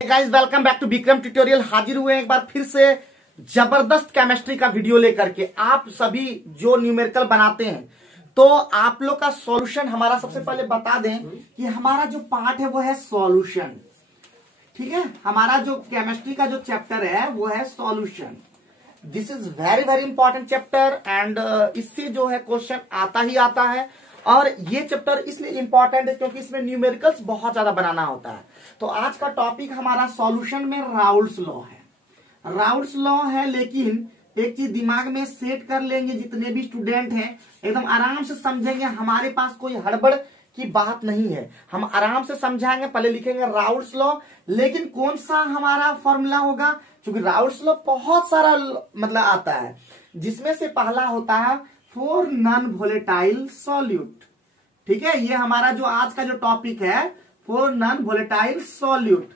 Guys welcome back to Vikram tutorial. हाजिर हुए हैं एक बार फिर से जबरदस्त केमिस्ट्री का वीडियो लेकर के। आप सभी जो न्यूमेरिकल बनाते हैं तो आप लोग का सॉल्यूशन हमारा, सबसे पहले बता दें कि हमारा जो पार्ट है वो है सॉल्यूशन। ठीक है, हमारा जो केमिस्ट्री का जो चैप्टर है वो है solution. This is very very important chapter and इससे जो है क्वेश्चन आता ही आता है। और ये चैप्टर इसलिए इंपॉर्टेंट है क्योंकि इसमें न्यूमेरिकल्स बहुत ज्यादा बनाना होता है। तो आज का टॉपिक हमारा सॉल्यूशन में राउल्स लॉ है। राउल्स लॉ है, लेकिन एक चीज दिमाग में सेट कर लेंगे, जितने भी स्टूडेंट हैं एकदम आराम से समझेंगे। हमारे पास कोई हड़बड़ की बात नहीं है, हम आराम से समझाएंगे। पहले लिखेंगे राउल्स लॉ, लेकिन कौन सा हमारा फॉर्मूला होगा, क्योंकि राउल्स लॉ बहुत सारा मतलब आता है, जिसमें से पहला होता है फॉर नॉन वोलेटाइल सॉल्यूट। ठीक है, ये हमारा जो आज का जो टॉपिक है फॉर नॉन वोलेटाइल सॉल्यूट।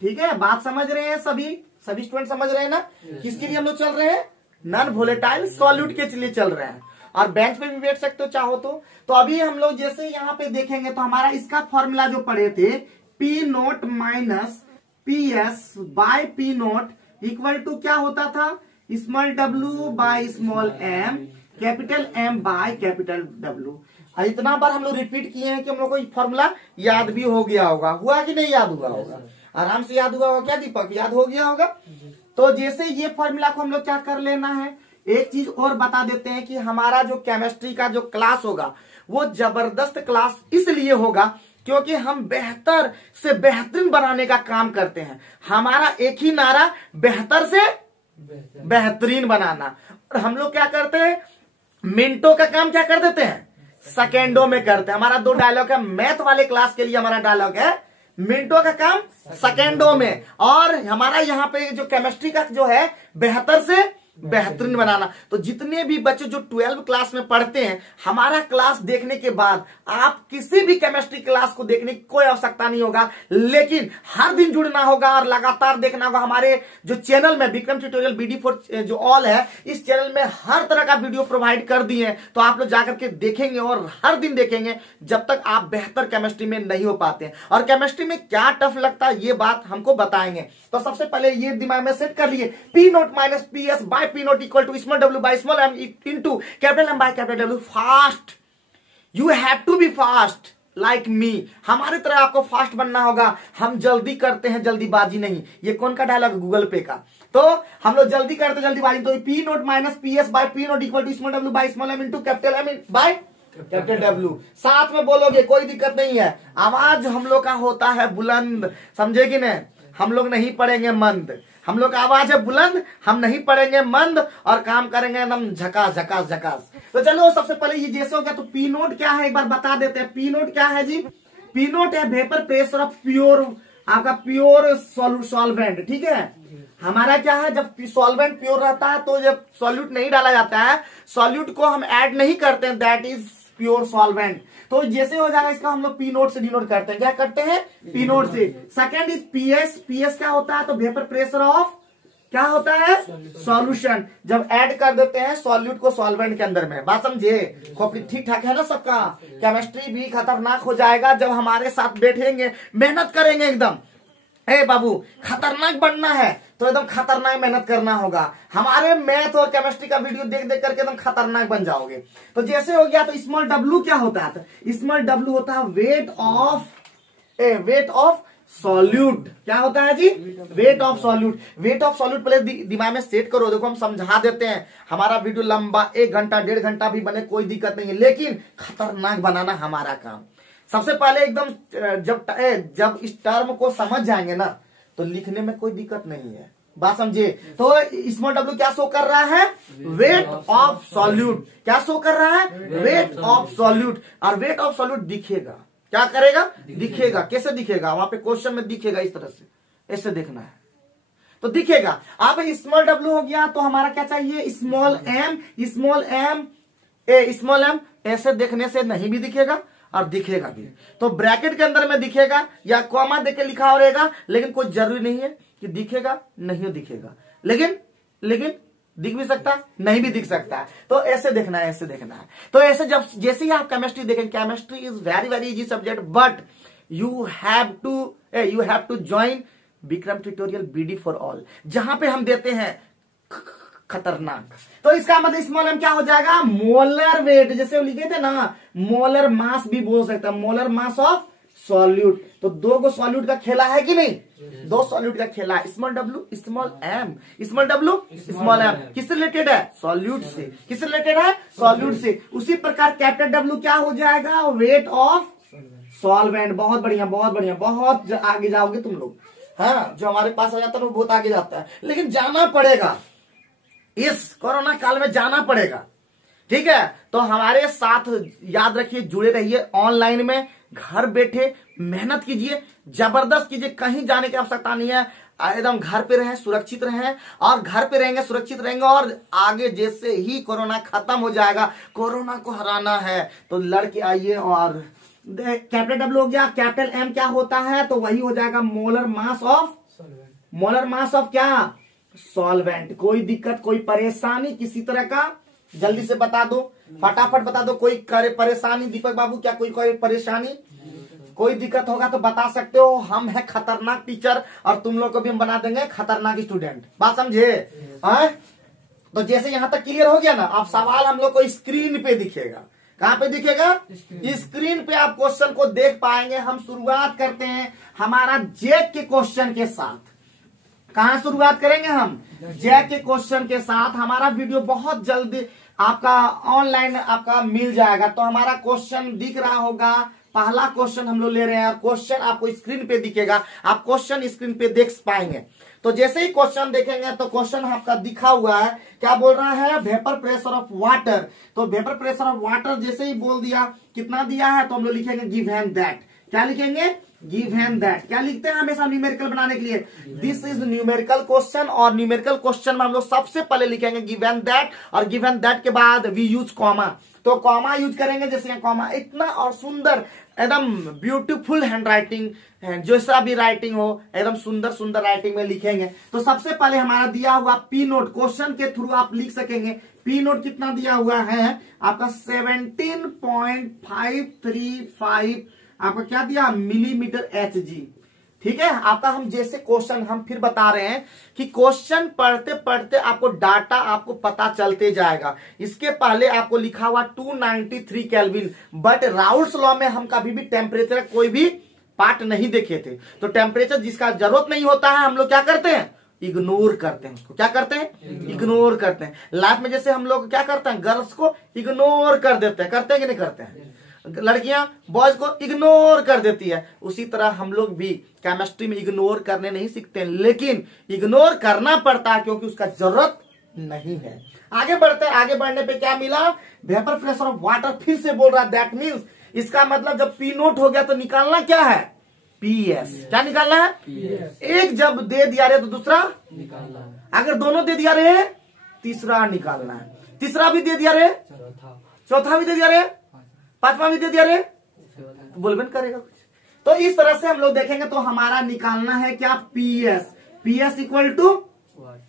ठीक है, बात समझ रहे हैं सभी स्टूडेंट समझ रहे हैं ना? किसके लिए हम लोग चल रहे हैं? नॉन वोलेटाइल सॉल्यूट के लिए चल रहे हैं। और बेंच पे भी बैठ सकते हो चाहो तो अभी हम लोग जैसे यहाँ पे देखेंगे तो हमारा इसका फॉर्मूला जो पढ़े थे, P naught minus P S by P naught equal to क्या होता था? Small W by small M, capital M by capital W. इतना बार हम लोग रिपीट किए हैं कि हम लोग को फॉर्मूला याद भी हो गया होगा। हुआ कि नहीं याद हुआ होगा? आराम से याद हुआ होगा क्या दीपक? याद हो गया होगा। तो जैसे ये फॉर्मूला को हम लोग क्या कर लेना है, एक चीज और बता देते हैं कि हमारा जो केमिस्ट्री का जो क्लास होगा वो जबरदस्त क्लास इसलिए होगा क्योंकि हम बेहतर से बेहतरीन बनाने का काम करते हैं। हमारा एक ही नारा, बेहतर से बेहतरीन बनाना। और हम लोग क्या करते हैं, मिनटों का काम क्या कर देते हैं, सेकेंडों में करते हैं। हमारा दो डायलॉग है मैथ वाले क्लास के लिए, हमारा डायलॉग है मिनटों का काम सेकेंडों में। और हमारा यहाँ पे जो केमिस्ट्री का जो है बेहतर से बेहतरीन बनाना। तो जितने भी बच्चे जो 12 क्लास में पढ़ते हैं, हमारा क्लास देखने के बाद आप किसी भी केमिस्ट्री क्लास को देखने की कोई आवश्यकता नहीं होगा, लेकिन हर दिन जुड़ना होगा और लगातार देखना होगा। हमारे जो चैनल में विक्रम ट्यूटोरियल BD4 जो ऑल है, इस चैनल में हर तरह का वीडियो प्रोवाइड कर दिए हैं। तो आप लोग जाकर के देखेंगे और हर दिन देखेंगे जब तक आप बेहतर केमिस्ट्री में नहीं हो पाते हैं। और केमिस्ट्री में क्या टफ लगता है ये बात हमको बताएंगे। तो सबसे पहले ये दिमाग में सेट कर लिए, P naught minus P S by P naught equal to small W by small M into capital M by capital W. Fast, you have to be fast like me. हमारी तरह आपको फास्ट बनना होगा। हम जल्दी करते हैं, जल्दीबाजी नहीं। ये कौन का डायलॉग? गूगल पे का। तो हम लोग जल्दी करते हैं, जल्दीबाजी। तो P naught minus P S by P naught equal to small W by small M into capital M by capital W. साथ में बोलोगे, कोई दिक्कत नहीं है। आवाज हम लोग का होता है बुलंद, समझे कि नहीं? हम लोग नहीं पढ़ेंगे मंद, हम लोग का आवाज है बुलंद, हम नहीं पढ़ेंगे मंद और काम करेंगे एकदम झकास झकास झकास। तो चलो सबसे पहले ये जैसे हो गया, तो पी नोट क्या है एक बार बता देते हैं। पी नोट क्या है जी? पी नोट है वेपर प्रेशर ऑफ प्योर, आपका प्योर सॉल्वेंट। ठीक है, हमारा क्या है, जब सॉल्वेंट प्योर रहता है तो जब सॉल्यूट नहीं डाला जाता है, सॉल्यूट को हम ऐड नहीं करते हैं, दैट इज प्योर सॉल्वेंट। तो जैसे हो जाएगा इसका हम लोग पी नोट से डिनोट करते हैं। क्या करते हैं? पी नोट से। Second is PS. पीएस क्या होता है? तो वेपर प्रेशर ऑफ क्या होता है? सॉल्यूशन। जब ऐड कर देते हैं सॉल्यूट को सॉल्वेंट के अंदर में। बात समझे? ठीक ठाक है ना सबका? केमिस्ट्री भी खतरनाक हो जाएगा जब हमारे साथ बैठेंगे, मेहनत करेंगे एकदम। हे बाबू, खतरनाक बनना है तो एकदम खतरनाक मेहनत करना होगा। हमारे मैथ और केमिस्ट्री का वीडियो देख देख करके एकदम खतरनाक बन जाओगे। तो जैसे हो गया, तो स्मॉल डब्ल्यू क्या होता है? तो स्मॉल डब्ल्यू होता है वेट ऑफ सॉल्यूट। क्या होता है जी? Weight of solute. Weight of solute पहले दिमाग में सेट करो। देखो हम समझा देते हैं, हमारा वीडियो लंबा 1 घंटा 1.5 घंटा भी बने कोई दिक्कत नहीं है, लेकिन खतरनाक बनाना हमारा काम। सबसे पहले एकदम जब इस टर्म को समझ जाएंगे ना तो लिखने में कोई दिक्कत नहीं है। बात समझिए? तो स्मॉल डब्ल्यू क्या शो कर रहा है? Wait of solute. क्या शो कर रहा है? Wait of solute. और वेट ऑफ सॉल्यूट दिखेगा, क्या करेगा? दिखेगा। कैसे दिखेगा? वहां पे क्वेश्चन में दिखेगा, इस तरह से, ऐसे देखना है तो दिखेगा। आप स्मॉल डब्ल्यू हो गया तो हमारा क्या चाहिए? Small M. Small M small M ऐसे देखने से नहीं भी दिखेगा और दिखेगा भी। तो ब्रैकेट के अंदर में दिखेगा या कॉमा देके लिखा हो रहेगा, लेकिन कोई जरूरी नहीं है कि दिखेगा, नहीं दिखेगा, लेकिन दिख भी सकता है, नहीं भी दिख सकता है। तो ऐसे देखना है, ऐसे देखना है। तो ऐसे जैसे ही आप केमिस्ट्री देखें, chemistry is very very easy subject, but you have to join Vikram tutorial BD for all, जहां पे हम देते हैं खतरनाक। तो इसका मतलब स्मॉल एम क्या हो जाएगा, मोलर वेट, जैसे लिखे थे ना मोलर मास भी बोल सकते हैं, मोलर मास ऑफ सॉल्यूट। तो दो गो सॉल्यूट का खेला है कि नहीं, दो सॉल्यूट का खेला है। Small W small M, small W small M किससे रिलेटेड है, सॉल्यूट से। किससे रिलेटेड है, सॉल्यूट से। उसी प्रकार कैपिटल डब्ल्यू क्या हो जाएगा, वेट ऑफ सॉल्वेंट। बहुत बढ़िया बहुत बढ़िया, बहुत आगे जाओगे तुम लोग। हाँ, जो हमारे पास आ जाता है वो बहुत आगे जाता है, लेकिन जाना पड़ेगा, इस कोरोना काल में जाना पड़ेगा। ठीक है, तो हमारे साथ याद रखिए, जुड़े रहिए ऑनलाइन में, घर बैठे मेहनत कीजिए, जबरदस्त कीजिए, कहीं जाने की आवश्यकता नहीं है, एकदम घर पे रहें, सुरक्षित रहें, और घर पे रहेंगे सुरक्षित रहेंगे। और आगे जैसे ही कोरोना खत्म हो जाएगा, कोरोना को हराना है तो लड़के आइए। और कैपिटल डब्ल्यू हो गया, कैपिटल एम क्या होता है, तो वही हो जाएगा molar mass of, molar mass of क्या, सॉल्वेंट। कोई दिक्कत कोई परेशानी किसी तरह का, जल्दी से बता दो, फटाफट बता दो, कोई परेशानी दीपक बाबू, क्या कोई परेशानी, कोई दिक्कत होगा तो बता सकते हो। हम है खतरनाक टीचर, और तुम लोग को भी हम बना देंगे खतरनाक स्टूडेंट, बात समझे। तो जैसे यहां तक क्लियर हो गया ना, आप सवाल हम लोग को स्क्रीन पे दिखेगा, कहां पे दिखेगा, स्क्रीन पे आप क्वेश्चन को देख पाएंगे। हम शुरुआत करते हैं हमारा जैक के क्वेश्चन के साथ। कहां शुरुआत करेंगे हम, जैक के क्वेश्चन के साथ। हमारा वीडियो बहुत जल्दी आपका ऑनलाइन आपका मिल जाएगा। तो हमारा क्वेश्चन दिख रहा होगा, पहला क्वेश्चन हम लोग ले रहे हैं, क्वेश्चन आपको स्क्रीन पे दिखेगा, आप क्वेश्चन स्क्रीन पे देख पाएंगे। तो जैसे ही क्वेश्चन देखेंगे तो क्वेश्चन आपका दिखा हुआ है, क्या बोल रहा है, वेपर प्रेशर ऑफ वाटर। तो वेपर प्रेशर ऑफ वाटर जैसे ही बोल दिया, कितना दिया है, तो हम लोग लिखेंगे गिव एंड दैट। क्या लिखेंगे, गिव एंड दैट। क्या लिखते हैं हमेशा न्यूमेरिकल बनाने के लिए, दिस इज न्यूमेरिकल क्वेश्चन। और न्यूमेरिकल क्वेश्चन में हम लोग सबसे पहले लिखेंगे गिव एंड दैट, और गिव एंड दैट के बाद वी यूज कॉमा। तो कॉमा यूज करेंगे, जैसे कॉमा, इतना और सुंदर एकदम ब्यूटीफुल हैंड राइटिंग, जैसा भी राइटिंग हो एकदम सुंदर सुंदर राइटिंग में लिखेंगे। तो सबसे पहले हमारा दिया हुआ पी नोट, क्वेश्चन के थ्रू आप लिख सकेंगे। पी नोट कितना दिया हुआ है आपका 17.535 आपका क्या दिया, मिलीमीटर HG। ठीक है, आपका हम जैसे क्वेश्चन हम फिर बता रहे हैं कि क्वेश्चन पढ़ते पढ़ते आपको डाटा आपको पता चलते जाएगा। इसके पहले आपको लिखा हुआ 293 केल्विन, बट राउल्स लॉ में हम कभी भी टेम्परेचर कोई भी पार्ट नहीं देखे थे। तो टेम्परेचर जिसका जरूरत नहीं होता है हम लोग क्या करते हैं, इग्नोर करते हैं उसको। क्या करते हैं, इग्नोर करते हैं। लाइफ में जैसे हम लोग क्या करते हैं, गर्ल्स को इग्नोर कर देते हैं, करते हैं कि नहीं करते हैं, लड़कियां बॉयज को इग्नोर कर देती है। उसी तरह हम लोग भी केमिस्ट्री में इग्नोर करने नहीं सीखते हैं, लेकिन इग्नोर करना पड़ता है क्योंकि उसका जरूरत नहीं है। आगे बढ़ते हैं, आगे बढ़ने पे क्या मिला, वेपर प्रेशर ऑफ वाटर। फिर से बोल रहा है, दैट मीन्स इसका मतलब जब पी नोट हो गया तो निकालना क्या है, PS। क्या निकालना है, PS। एक जब दे दिया रहे तो दूसरा निकालना है, अगर दोनों दे दिया रहे तीसरा निकालना है, तीसरा भी दे दिया रहे, चौथा भी दे दिया रहे, पांचवा भी दे दिया रे, बोलबन करेगा कुछ। तो इस तरह से हम लोग देखेंगे तो हमारा निकालना है क्या, PS इक्वल टू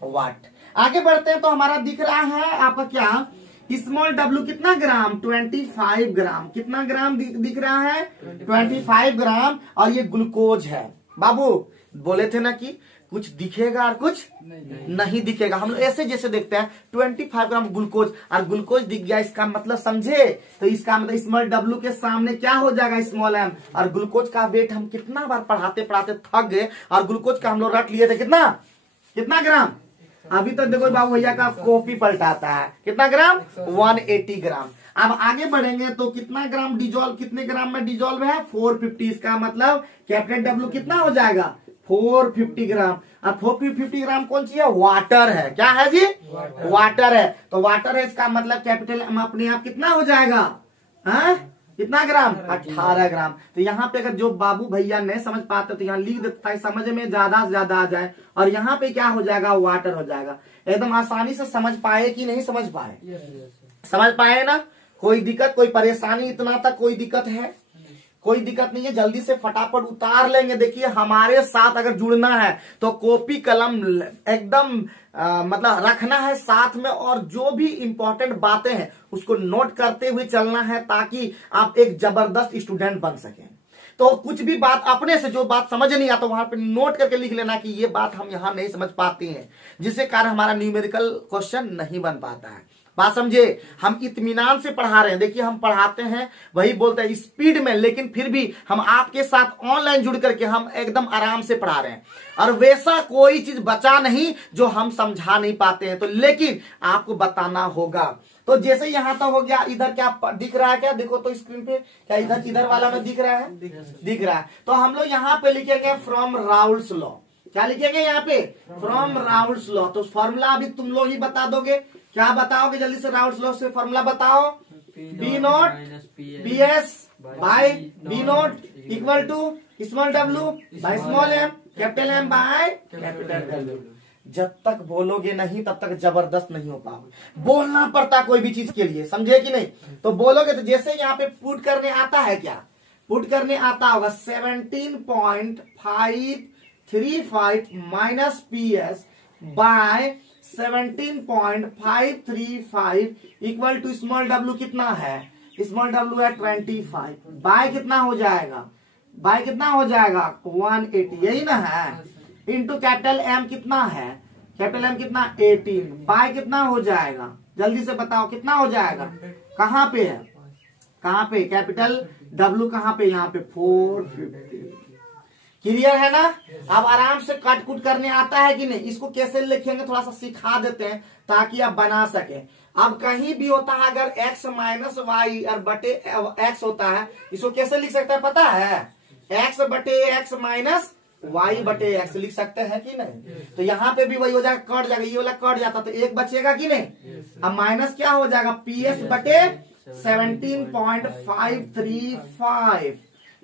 वाट। आगे बढ़ते हैं तो हमारा दिख रहा है आपका क्या, स्मॉल w कितना ग्राम, 25 ग्राम। कितना ग्राम दिख रहा है, 25 ग्राम। और ये ग्लूकोज है। बाबू बोले थे ना कि कुछ दिखेगा और कुछ नहीं दिखेगा। हम लोग ऐसे जैसे देखते हैं 25 ग्राम ग्लूकोज, और ग्लूकोज दिख गया, इसका मतलब समझे। तो इसका मतलब स्मॉल w के सामने क्या हो जाएगा, स्मॉल m। और ग्लूकोज का वेट हम कितना बार पढ़ाते पढ़ाते थक गए, और ग्लूकोज का हम लोग रट लिए थे कितना, कितना ग्राम। अभी तक देखो बाबू भैया का कॉपी पलटाता है, कितना ग्राम, 180 ग्राम। अब आगे बढ़ेंगे तो कितना ग्राम डिजोल्व, कितने ग्राम में डिजोल्व है, 450। इसका मतलब कैपिटल W कितना हो जाएगा, 450 ग्राम। और 450 ग्राम कौन सी है, वाटर है। क्या है जी, वाटर है। तो वाटर है, इसका मतलब कैपिटल अपने आप कितना हो जाएगा, कितना ग्राम, 18 ग्राम। तो यहाँ पे अगर जो बाबू भैया नहीं समझ पाते तो यहाँ लिख देता है, समझ में ज्यादा से ज्यादा आ जाए। और यहाँ पे क्या हो जाएगा, वाटर हो जाएगा। एकदम आसानी से समझ पाए कि नहीं समझ पाए, समझ पाए ना, कोई दिक्कत कोई परेशानी, इतना तक कोई दिक्कत है, कोई दिक्कत नहीं है। जल्दी से फटाफट उतार लेंगे। देखिए हमारे साथ अगर जुड़ना है तो कॉपी कलम एकदम मतलब रखना है साथ में, और जो भी इंपॉर्टेंट बातें हैं उसको नोट करते हुए चलना है, ताकि आप एक जबरदस्त स्टूडेंट बन सकें। तो कुछ भी बात अपने से जो बात समझ नहीं आता वहां पे नोट करके लिख लेना कि ये बात हम यहां नहीं समझ पाते हैं, जिससे कारण हमारा न्यूमेरिकल क्वेश्चन नहीं बन पाता है। बात समझे, हम इत्मीनान से पढ़ा रहे हैं। देखिए हम पढ़ाते हैं वही बोलते हैं स्पीड में, लेकिन फिर भी हम आपके साथ ऑनलाइन जुड़ करके हम एकदम आराम से पढ़ा रहे हैं, और वैसा कोई चीज बचा नहीं जो हम समझा नहीं पाते हैं, तो लेकिन आपको बताना होगा। तो जैसे यहां तक हो गया, इधर क्या दिख रहा है, क्या देखो तो स्क्रीन पे, क्या इधर वाला में दिख रहा है, दिख रहा है। तो हम लोग यहाँ पे लिखेंगे फ्रॉम राउल्स लॉ। क्या लिखेंगे यहाँ पे, फ्रॉम राउल्स लॉ। तो फॉर्मूला अभी तुम लोग ही बता दोगे, क्या बताओगे जल्दी से, राउल्स लॉ से फॉर्मूला बताओ। B naught B S by B naught equal to small W by small M, capital M by capital W. जब तक बोलोगे नहीं तब तक जबरदस्त नहीं हो पाओगे। बोलना पड़ता कोई भी चीज के लिए, समझे कि नहीं। तो बोलोगे, तो जैसे यहाँ पे पुट करने आता है, क्या पुट करने आता होगा 17.535 minus P S by 17.535 equal to small W कितना है, स्मॉल डब्ल्यू है 25, बाय कितना हो जाएगा, बाय कितना हो जाएगा 180, यही ना है, इंटू कैपिटल एम कितना है, कैपिटल एम कितना 18, बाय कितना हो जाएगा, जल्दी से बताओ कितना हो जाएगा, कहाँ पे है, कहाँ पे कैपिटल डब्ल्यू कहाँ पे, यहाँ पे 450। क्लियर है ना। अब आराम से कट कुट करने आता है कि नहीं, इसको कैसे लिखेंगे थोड़ा सा सिखा देते हैं ताकि आप बना सके। अब कहीं भी होता है अगर x माइनस वाई और बटे x होता है, इसको कैसे लिख सकते हैं पता है, x बटे x माइनस वाई बटे x लिख सकते हैं कि नहीं। तो यहाँ पे भी वही हो जाएगा, कट जाएगा, ये वाला कट जाता तो एक बचेगा कि नहीं। अब माइनस क्या हो जाएगा, PS बटे 17.535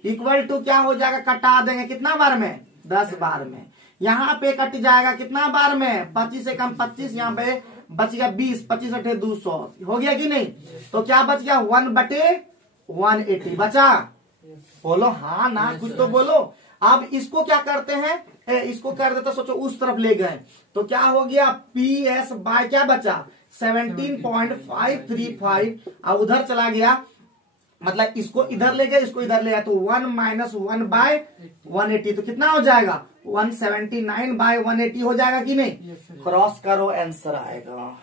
इक्वल टू क्या हो जाएगा, कटा देंगे कितना बार में, 10 बार में। यहाँ पे कट जाएगा कितना बार में, 25 से कम 25, यहाँ पे बच गया 20, 25 अठे 200 हो गया कि नहीं। तो क्या बच गया 1 बटे 180 बचा, बोलो हाँ ना, कुछ तो बोलो। अब इसको क्या करते हैं, इसको कर देते, सोचो उस तरफ ले गए तो क्या हो गया, PS बाय क्या बचा 17.535 और उधर चला गया, मतलब इसको इधर ले गया, इसको इधर ले गया, तो 1 माइनस 1 बाय 180, तो कितना हो जाएगा 179 बाय 180 हो जाएगा कि नहीं। क्रॉस करो, आंसर आएगा।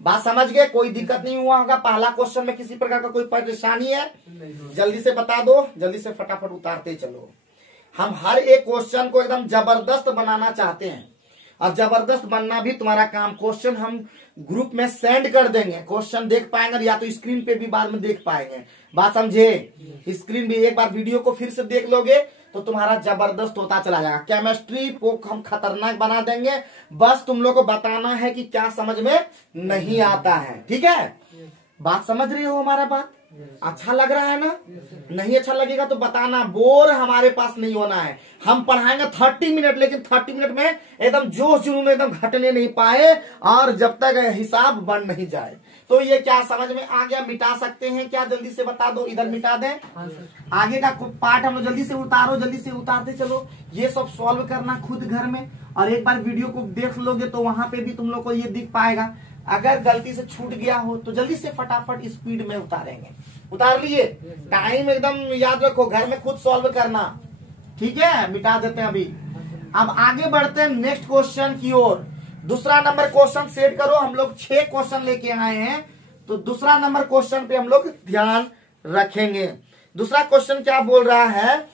बात समझ गए, कोई दिक्कत नहीं हुआ होगा। पहला क्वेश्चन में किसी प्रकार का कोई परेशानी है, जल्दी से बता दो, जल्दी से फटाफट उतारते चलो। हम हर एक क्वेश्चन को एकदम जबरदस्त बनाना चाहते हैं, और जबरदस्त बनना भी तुम्हारा काम। क्वेश्चन हम ग्रुप में सेंड कर देंगे, क्वेश्चन देख पाएंगे या तो स्क्रीन पे भी बाद में देख पाएंगे। बात समझे, स्क्रीन भी एक बार वीडियो को फिर से देख लोगे तो तुम्हारा जबरदस्त होता चला जाएगा। केमिस्ट्री को हम खतरनाक बना देंगे, बस तुम लोग को बताना है कि क्या समझ में नहीं आता है, ठीक है। बात समझ रहे हो हमारा बात, अच्छा लग रहा है ना। नहीं अच्छा लगेगा तो बताना, बोर हमारे पास नहीं होना है। हम पढ़ाएंगे 30 मिनट, लेकिन 30 मिनट में एकदम जोश जुनून एकदम घटने नहीं पाए, और जब तक हिसाब बन नहीं जाए। तो ये क्या समझ में आ गया, मिटा सकते हैं क्या, जल्दी से बता दो, इधर मिटा दें। आगे का पार्ट हम लोग जल्दी से उतारो, जल्दी से उतारते चलो। ये सब सॉल्व करना खुद घर में, और एक बार वीडियो को देख लोगे तो वहां पे भी तुम लोग को ये दिख पाएगा। अगर गलती से छूट गया हो तो जल्दी से फटाफट स्पीड में उतारेंगे। उतार लिए, टाइम एकदम याद रखो, घर में खुद सॉल्व करना, ठीक है। मिटा देते हैं अभी। अब आगे बढ़ते हैं नेक्स्ट क्वेश्चन की ओर। दूसरा नंबर क्वेश्चन सेट करो। हम लोग 6 क्वेश्चन लेके आए हैं, तो दूसरा नंबर क्वेश्चन पे हम लोग ध्यान रखेंगे। दूसरा क्वेश्चन क्या बोल रहा है,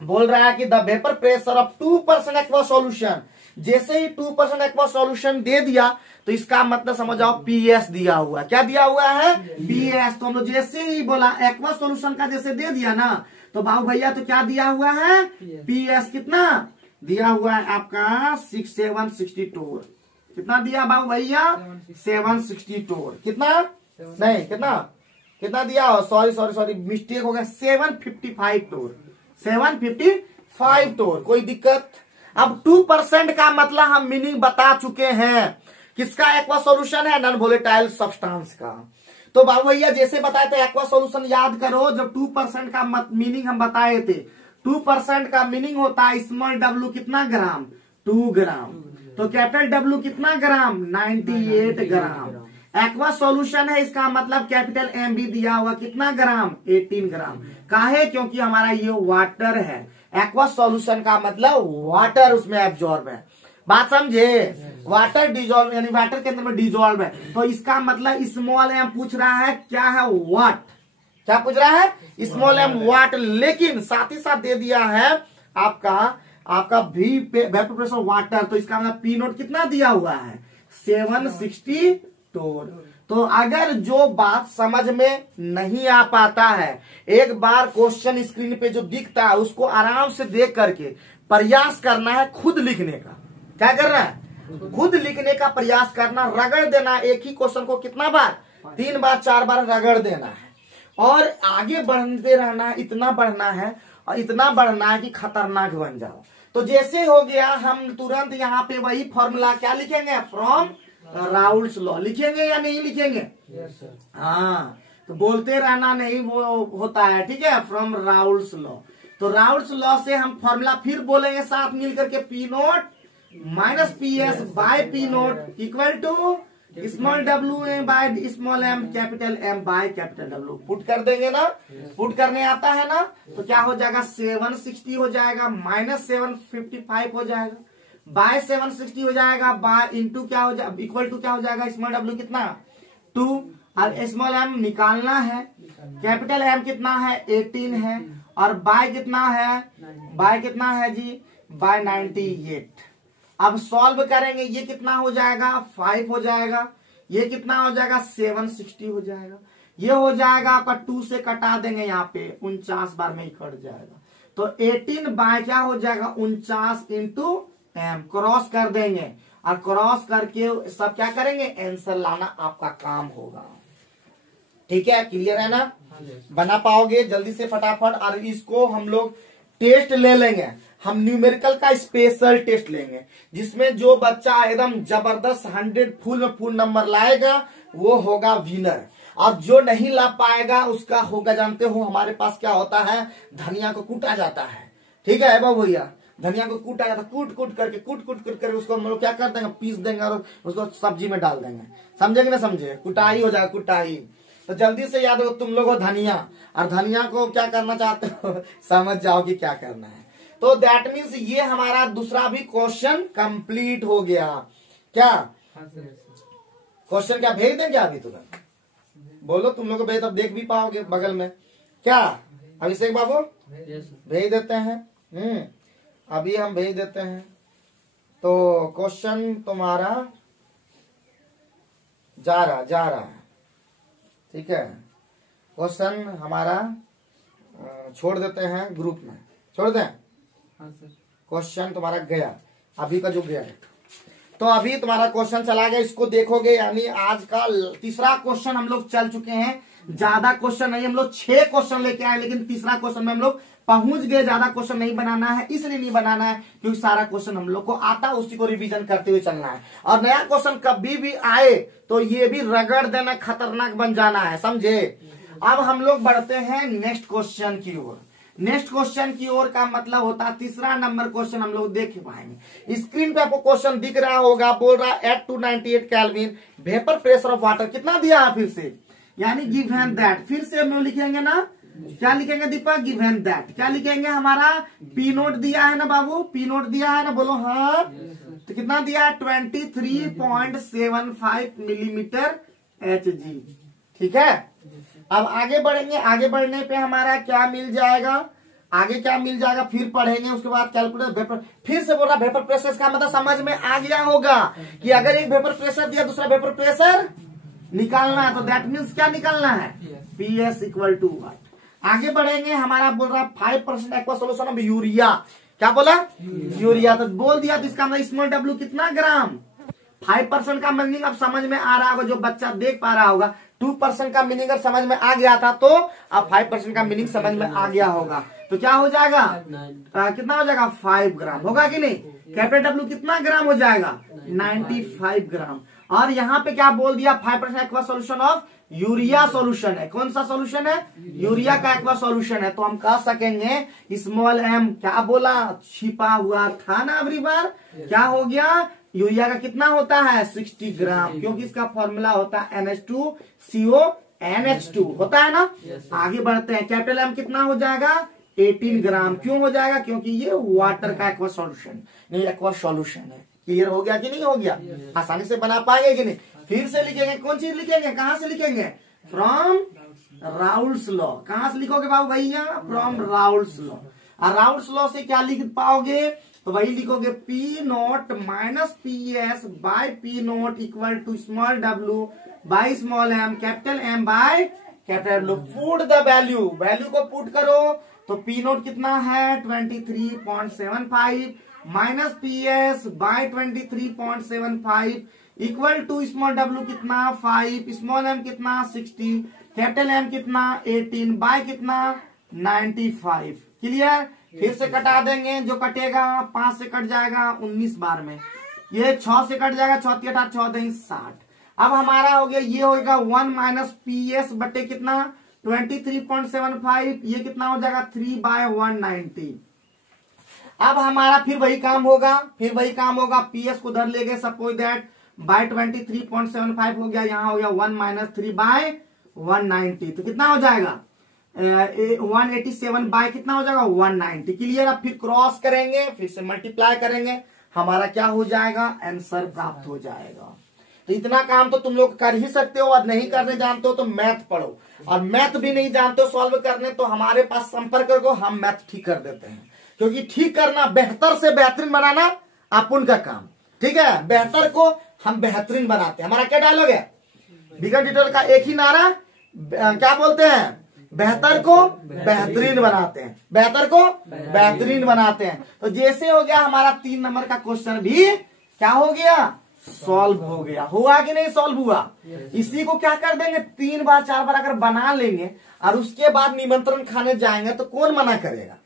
बोल रहा है कि the vapour pressure of 2% aqua solution, जैसे ही 2% एक्वा सॉल्यूशन दे दिया तो इसका मतलब समझ जाओ पीएस दिया हुआ है। क्या दिया हुआ है, पीएस। तो हम लोग जैसे ही बोला एक्वा सॉल्यूशन का जैसे दे दिया ना, तो बाबू भैया तो क्या दिया हुआ है, पीएस कितना दिया हुआ है आपका 762। कितना दिया बाबू भैया, 762। कितना नहीं, कितना दिया, सॉरी मिस्टेक हो गया, 755 टोर, 755 टोर। कोई दिक्कत। अब 2% का मतलब हम मीनिंग बता चुके हैं, किसका, एक्वा सॉल्यूशन है, नॉन वोलेटाइल सब्सटेंस का। तो बाबू भैया जैसे बताए थे एक्वा सॉल्यूशन याद करो, जब 2% का मीनिंग हम बताए थे, 2% का मीनिंग होता है स्मॉल डब्ल्यू कितना ग्राम, 2 ग्राम। तो कैपिटल डब्ल्यू कितना ग्राम, 98 ग्राम। एक्वा सॉल्यूशन है, इसका मतलब कैपिटल एम भी दिया हुआ, कितना ग्राम, 18 ग्राम। काहे, क्योंकि हमारा ये वाटर है, एक्वा सॉल्यूशन का मतलब वाटर उसमें एब्जॉर्ब है। बात समझे, वाटर डिजोल्व यानी वाटर के अंदर में डिजोल्व है, तो इसका मतलब स्मॉल एम पूछ रहा है क्या है, वाट। क्या पूछ रहा है, स्मॉल एम वाट, लेकिन साथ ही साथ दे दिया है आपका भी वेपर प्रेशर वाटर, तो इसका मतलब पी नोट कितना दिया हुआ है, 760 टोर। तो अगर जो बात समझ में नहीं आ पाता है, एक बार क्वेश्चन स्क्रीन पे जो दिखता है उसको आराम से देख करके प्रयास करना है खुद लिखने का। क्या करना है, खुद लिखने का प्रयास करना, रगड़ देना एक ही क्वेश्चन को कितना बार, 3 बार 4 बार रगड़ देना है और आगे बढ़ते रहना, इतना बढ़ना है और इतना बढ़ना है कि खतरनाक बन जाओ। तो जैसे हो गया, हम तुरंत यहाँ पे वही फॉर्मूला क्या लिखेंगे, फ्रॉम राउल्स लॉ लिखेंगे या नहीं लिखेंगे? हाँ, तो बोलते रहना नहीं वो होता है, ठीक है, फ्रॉम राउल्स लॉ। तो राउल्स लॉ से हम फॉर्मूला फिर बोलेंगे साथ मिलकर के, P naught minus P S by P naught equal to small W M by small M, capital M by capital W. Put कर देंगे ना, पुट करने आता है ना, तो क्या हो जाएगा, 760 हो जाएगा, माइनस 755 हो जाएगा, बाय 760 हो जाएगा, बाय इंटू क्या हो जाएगा, इक्वल टू क्या हो जाएगा, स्मॉल डब्ल्यू कितना 2, और स्मॉल एम निकालना है, कैपिटल एम कितना है 18 है, और बाय कितना है, बाय कितना है जी, बाय 98। अब सॉल्व करेंगे, ये कितना हो जाएगा 5 हो जाएगा, ये कितना हो जाएगा 760 हो जाएगा, ये हो जाएगा आपका 2 से कटा देंगे यहाँ पे 49 बार में ही कट जाएगा, तो 18 बाय क्या हो जाएगा 49 इंटू एम, क्रॉस कर देंगे और क्रॉस करके सब क्या करेंगे, आंसर लाना आपका काम होगा। ठीक है, क्लियर है ना, बना पाओगे जल्दी से फटाफट। और इसको हम लोग टेस्ट ले लेंगे, हम न्यूमेरिकल का स्पेशल टेस्ट लेंगे, जिसमें जो बच्चा एकदम जबरदस्त 100 फुल में फुल नंबर लाएगा वो होगा विनर, और जो नहीं ला पाएगा उसका होगा, जानते हो हमारे पास क्या होता है, धनिया को कूटा जाता है, ठीक है बाबू भैया, धनिया को कूटा जाता है, कूट कूट करके उसको हम लोग क्या कर देंगे, पीस देंगे और उसको सब्जी में डाल देंगे, समझेंगे ना, समझे, कुटाई हो जाएगा, कुटाई। तो जल्दी से याद हो तुम लोग हो धनिया, और धनिया को क्या करना चाहते हो समझ जाओ कि क्या करना है। तो दैट मीन्स ये हमारा दूसरा भी क्वेश्चन कंप्लीट हो गया। क्या क्वेश्चन क्या भेज दें क्या अभी तुरंत, बोलो तुम लोग भेज, तब देख भी पाओगे बगल में। क्या अभिषेक बाबू भेज देते हैं, अभी हम भेज देते हैं। तो क्वेश्चन तुम्हारा जा रहा है, ठीक है, क्वेश्चन हमारा छोड़ देते हैं ग्रुप में, छोड़ दें, क्वेश्चन तुम्हारा गया, अभी का जो गया है, तो अभी तुम्हारा क्वेश्चन चला गया, इसको देखोगे, यानी आज का तीसरा क्वेश्चन हम लोग चल चुके हैं। ज्यादा क्वेश्चन नहीं, हम लोग 6 क्वेश्चन लेके आए, लेकिन तीसरा क्वेश्चन में हम लोग पहुंच गए। ज्यादा क्वेश्चन नहीं बनाना है, इसलिए नहीं बनाना है क्योंकि सारा क्वेश्चन हम लोग को आता है, उसी को रिवीजन करते हुए चलना है। और नया क्वेश्चन कभी भी आए तो ये भी रगड़ देना, खतरनाक बन जाना है, समझे। अब हम लोग बढ़ते हैं नेक्स्ट क्वेश्चन की ओर। नेक्स्ट क्वेश्चन की ओर का मतलब होता है तीसरा नंबर क्वेश्चन हम लोग देख पाएंगे। स्क्रीन पे आपको क्वेश्चन दिख रहा होगा, बोल रहा है at 298 kelvin vapour pressure of water, कितना दिया है फिर से, यानी गिवन दैट, फिर से हम लोग लिखेंगे ना, क्या लिखेंगे दीपक, गिवन दैट, क्या लिखेंगे, हमारा पी नोट दिया है ना बाबू, पी नोट दिया है ना, बोलो हाँ, तो कितना दिया है 23.75 मिलीमीटर Hg, ठीक है। अब आगे बढ़ेंगे, आगे बढ़ने पे हमारा क्या मिल जाएगा, आगे क्या मिल जाएगा फिर पढ़ेंगे, उसके बाद कैलकुलेटर वेपर, फिर से बोल रहा वेपर प्रेशर का मतलब समझ में आ गया होगा कि अगर एक वेपर प्रेशर दिया दूसरा वेपर प्रेशर निकालना है, तो दैट मीन्स क्या निकालना है, PS इक्वल टू व्हाट। आगे बढ़ेंगे, हमारा बोल रहा 5% एक्वा सोल्यूशन ऑफ यूरिया, क्या बोला, यूरिया, तो बोल दिया, तो इसका मतलब स्मॉल डब्ल्यू कितना ग्राम, 5% का मीनिंग अब समझ में आ रहा होगा, जो बच्चा देख पा रहा होगा। 2% का मीनिंग अगर समझ में आ गया था तो अब 5% का मीनिंग समझ में आ गया होगा, तो क्या हो जाएगा, कितना हो जाएगा 5 ग्राम होगा कि नहीं। कैपिटल डब्ल्यू कितना ग्राम हो जाएगा 95 ग्राम। और यहाँ पे क्या बोल दिया 5% aqua solution of urea solution है। कौन सा सॉल्यूशन है? यूरिया का एक्वा सॉल्यूशन है। तो हम कह सकेंगे स्मॉल एम क्या बोला, छिपा हुआ था ना अगली बार, क्या हो गया, यूरिया का कितना होता है 60 ग्राम, क्योंकि इसका फॉर्मूला होता है NH2CO NH2 होता है ना। आगे बढ़ते हैं, कैपिटल एम कितना हो जाएगा 18 ग्राम। क्यों हो जाएगा? क्योंकि ये वाटर का एक्वा सॉल्यूशन नहीं, एक्वा सॉल्यूशन है। क्लियर हो गया कि नहीं हो गया? आसानी से बना पाएंगे कि नहीं? फिर से लिखेंगे, कौन चीज लिखेंगे, कहां से लिखेंगे, फ्रॉम राउल्स लॉ। कहां से लिखोगे बाबू भैया? From Raoult's law. और राउल्स लॉ से क्या लिख पाओगे? तो वही लिखोगे P naught minus PS by P naught equal to small w by small m capital M by capital W। Put the value, value को पुट करो तो P नोट कितना है 23.75 minus PS by 23.75 equal to small w कितना 5, small m कितना 60, capital M कितना 18 bye कितना 95। Clear? फिर से कटा देंगे, जो कटेगा 5 से कट जाएगा 19 बार में, ये 6 से कट जाएगा 6 × 8 14 60। अब हमारा हो गया, ये होगा 1 माइनस PS बटे कितना 23.75, ये कितना हो जाएगा 3 बाय 190। अब हमारा फिर वही काम होगा, PS को उधर ले गए, सपोज दैट बाय 23.75 हो गया, यहाँ हो गया 1 माइनस 3 बाय 190, तो कितना हो जाएगा 187 बाय कितना हो जाएगा 190। क्लियर? अब फिर क्रॉस करेंगे, फिर से मल्टीप्लाई करेंगे, हमारा क्या हो जाएगा, आंसर प्राप्त हो जाएगा। तो इतना काम तो तुम लोग कर ही सकते हो, और नहीं करने जानते हो तो मैथ पढ़ो, और मैथ भी नहीं जानते हो सॉल्व करने तो हमारे पास संपर्क करो, हम मैथ ठीक कर देते हैं। क्योंकि ठीक करना, बेहतर से बेहतरीन बनाना अपन का काम, ठीक है। बेहतर को हम बेहतरीन बनाते हैं। हमारा क्या डायलॉग है बिगन डिटेल का, एक ही नारा, क्या बोलते हैं, बेहतर को बेहतरीन बनाते हैं, बेहतर को बेहतरीन बनाते हैं। तो जैसे हो गया हमारा 3 नंबर का क्वेश्चन भी क्या हो गया, सॉल्व हो गया। हुआ कि नहीं सॉल्व हुआ? इसी को क्या कर देंगे, 3 बार 4 बार अगर बना लेंगे और उसके बाद निमंत्रण खाने जाएंगे तो कौन मना करेगा?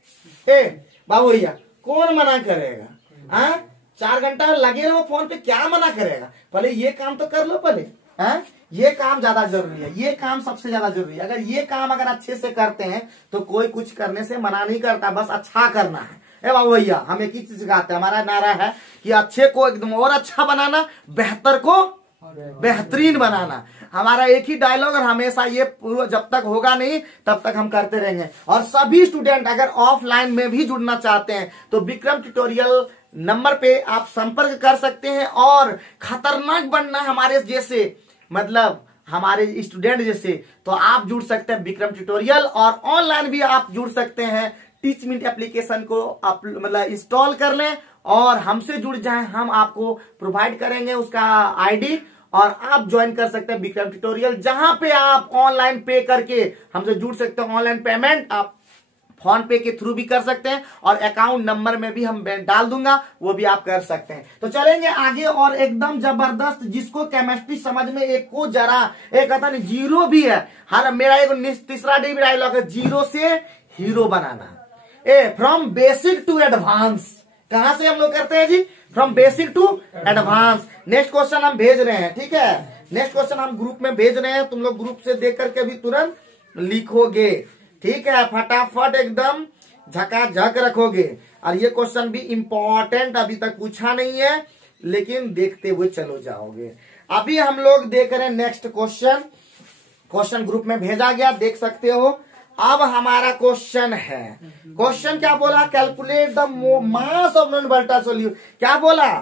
बाबू भैया कौन मना करेगा? 4 घंटा लगे रहो फोन पे, क्या मना करेगा? पहले ये काम तो कर लो पहले। ये काम ज्यादा जरूरी है, ये काम सबसे ज्यादा जरूरी है। अगर ये काम अगर अच्छे से करते हैं तो कोई कुछ करने से मना नहीं करता, बस अच्छा करना है। बाबू भैया हम एक ही चीज सिखाते हैं, हमारा नारा है कि अच्छे को एकदम और अच्छा बनाना, बेहतर को बेहतरीन बनाना। हमारा एक ही डायलॉग, और हमेशा ये जब तक होगा नहीं तब तक हम करते रहेंगे। और सभी स्टूडेंट अगर ऑफलाइन में भी जुड़ना चाहते हैं तो विक्रम ट्यूटोरियल नंबर पे आप संपर्क कर सकते हैं, और खतरनाक बनना हमारे जैसे, मतलब हमारे स्टूडेंट जैसे, तो आप जुड़ सकते हैं विक्रम ट्यूटोरियल। और ऑनलाइन भी आप जुड़ सकते हैं, टीच मिनट एप्लीकेशन को आप मतलब इंस्टॉल कर लें और हमसे जुड़ जाएं। हम आपको प्रोवाइड करेंगे उसका आईडी, और आप ज्वाइन कर सकते हैं विक्रम ट्यूटोरियल, जहां पे आप ऑनलाइन पे करके हमसे जुड़ सकते हैं। ऑनलाइन पेमेंट आप फोन पे के थ्रू भी कर सकते हैं, और अकाउंट नंबर में भी हम डाल दूंगा, वो भी आप कर सकते हैं। तो चलेंगे आगे, और एकदम जबरदस्त, जिसको केमिस्ट्री समझ में एक को जरा एक कहता नहीं जीरो भी है, हर मेरा एक तीसरा डे भी डायलॉग है, जीरो से हीरो बनाना। फ्रॉम बेसिक टू एडवांस, कहां से हम लोग करते हैं जी, from basic to advance. Next question हम भेज रहे हैं, ठीक है, नेक्स्ट क्वेश्चन हम ग्रुप में भेज रहे हैं, तुम लोग ग्रुप से देख करके भी तुरंत लिखोगे, ठीक है, फटाफट एकदम झकाझक रखोगे। और ये क्वेश्चन भी इंपॉर्टेंट, अभी तक पूछा नहीं है लेकिन देखते हुए चलो जाओगे। अभी हम लोग देख रहे हैं नेक्स्ट क्वेश्चन, क्वेश्चन ग्रुप में भेजा गया, देख सकते हो। अब हमारा क्वेश्चन है, क्वेश्चन क्या बोला, calculate the mass of non volatile solute. क्या बोला,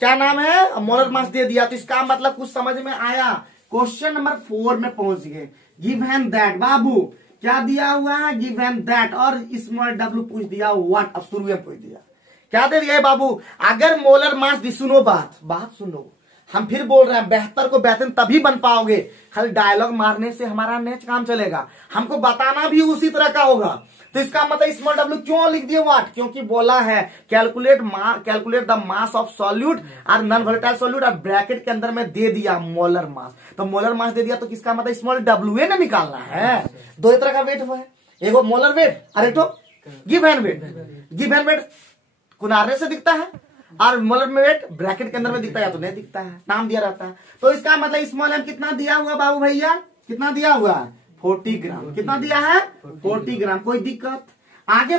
क्या नाम है, मोलर मास दे दिया, तो इसका मतलब कुछ समझ में आया। क्वेश्चन नंबर 4 में पहुंच गए। गिव एंड दैट, बाबू क्या दिया हुआ है, गिव एंड दैट, और स्मॉल w पूछ दिया, व्हाट, अब शुरू में पूछ दिया, क्या दे दिया बाबू, अगर मोलर मास दी, सुनो बात सुनो, हम फिर बोल रहे हैं बेहतर को बेहतरीन तभी बन पाओगे, खाली डायलॉग मारने से हमारा नेक्स्ट काम चलेगा, हमको बताना भी उसी तरह का होगा। तो इसका मतलब स्मॉल w क्यों लिख दिए व्हाट, क्योंकि बोला है calculate the mass of solute और नॉन वोलेटाइल सॉल्यूट, और ब्रैकेट के अंदर में दे दिया मोलर मास, तो मोलर मास दे दिया, तो किसका मतलब स्मॉल w ना निकालना है। दो तरह का वेट हुआ है, एक मोलर वेट और एक गिव एंड वेट। गिव एंड वेट कुनारे से दिखता है और मोलर में वेट ब्रैकेट के अंदर में दिखता है, तो नहीं दिखता है, नाम दिया रहता है। तो इसका मतलब स्मॉल m कितना दिया हुआ बाबू भैया, कितना दिया हुआ है 40 ग्राम। कितना दिया है 40 ग्राम। कोई दिक्कत? आगे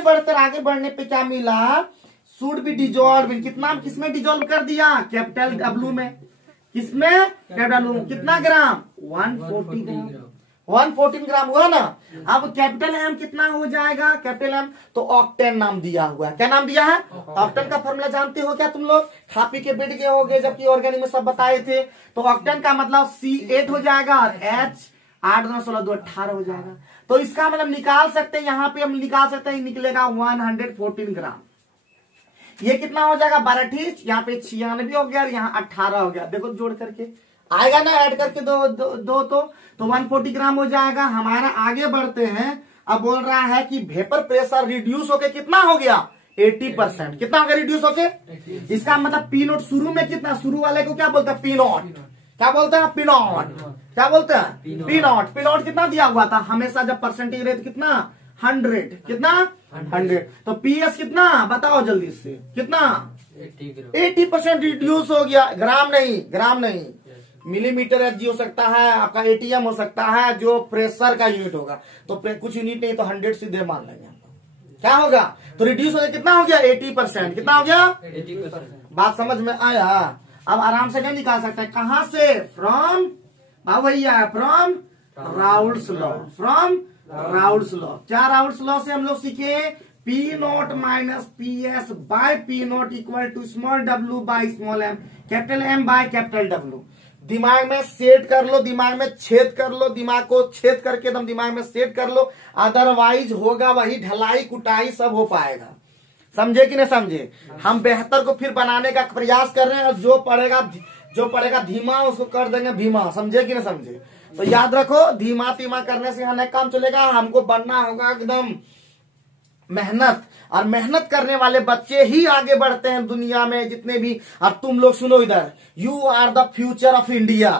बढ़ने पे क्या मिला, शुड बी डिजोल्व इन, कितना किसमें डिजोल्व कर दिया, कैपिटल डब्ल्यू में। किसमें, कैपिटल डब्ल्यू। कितना ग्राम 140 ग्राम। 114 ग्राम हुआ ना। अब कैपिटल एम कितना हो जाएगा, कैपिटल एम तो ऑक्टेन नाम दिया हुआ है। क्या नाम दिया है, ऑक्टेन का फॉर्मूला जानते हो क्या तुम लोग, खा पी के बैठ गए होगे जबकि ऑर्गेनिक में सब बताए थे। तो ऑक्टेन का मतलब C8 हो जाएगा और H 8 9 16 2 18 हो जाएगा। तो इसका मतलब निकाल सकते हैं, यहाँ पे हम निकाल सकते हैं, निकलेगा 114 ग्राम। ये कितना हो जाएगा 12 ठीक, यहाँ पे 96 हो गया, यहाँ 18 हो गया। देखो जोड़ करके आएगा ना, ऐड करके दो तो 140 ग्राम हो जाएगा हमारा। आगे बढ़ते हैं। अब बोल रहा है कि वेपर प्रेशर रिड्यूस होके कितना हो गया 80%। कितना हो गया रिड्यूस होके, इसका मतलब पी नोट शुरू में कितना, शुरू वाले को क्या बोलते हैं पी नोट, क्या बोलते हैं पी नोट, क्या बोलते हैं पी नोट। पी नोट कितना दिया हुआ था हमेशा जब परसेंटेज रहे कितना 100, कितना 100। तो पीएस कितना बताओ जल्दी से, कितना 80% रिड्यूस हो गया। ग्राम नहीं मिलीमीटर एचजी हो सकता है, आपका एटीएम हो सकता है, जो प्रेशर का यूनिट होगा। तो कुछ यूनिट नहीं तो 100 सीधे मान लेंगे। क्या होगा तो रिड्यूस हो गया, कितना हो गया 80%। कितना हो गया 80%। बात समझ में आया। अब आराम से क्या निकाल सकते हैं, कहां से, फ्रॉम भैया from Raoult's law. From Raoult's law. क्या राउल्स लॉ से हम लोग सीखे, P naught minus P S by P naught equal to small W by small M, capital M by capital W. दिमाग में सेट कर लो, दिमाग में छेद कर लो, दिमाग को छेद करके एकदम दिमाग में सेट कर लो, अदरवाइज होगा वही ढलाई कुटाई सब हो पाएगा। समझे कि नहीं समझे। हम बेहतर को फिर बनाने का प्रयास कर रहे हैं, और जो पढ़ेगा धीमा उसको कर देंगे भीमा। समझे कि नहीं समझे। तो याद रखो धीमा धीमा करने से यहाँ काम चलेगा। हमको बनना होगा एकदम मेहनत, और मेहनत करने वाले बच्चे ही आगे बढ़ते हैं दुनिया में जितने भी। और तुम लोग सुनो इधर, you are the future of India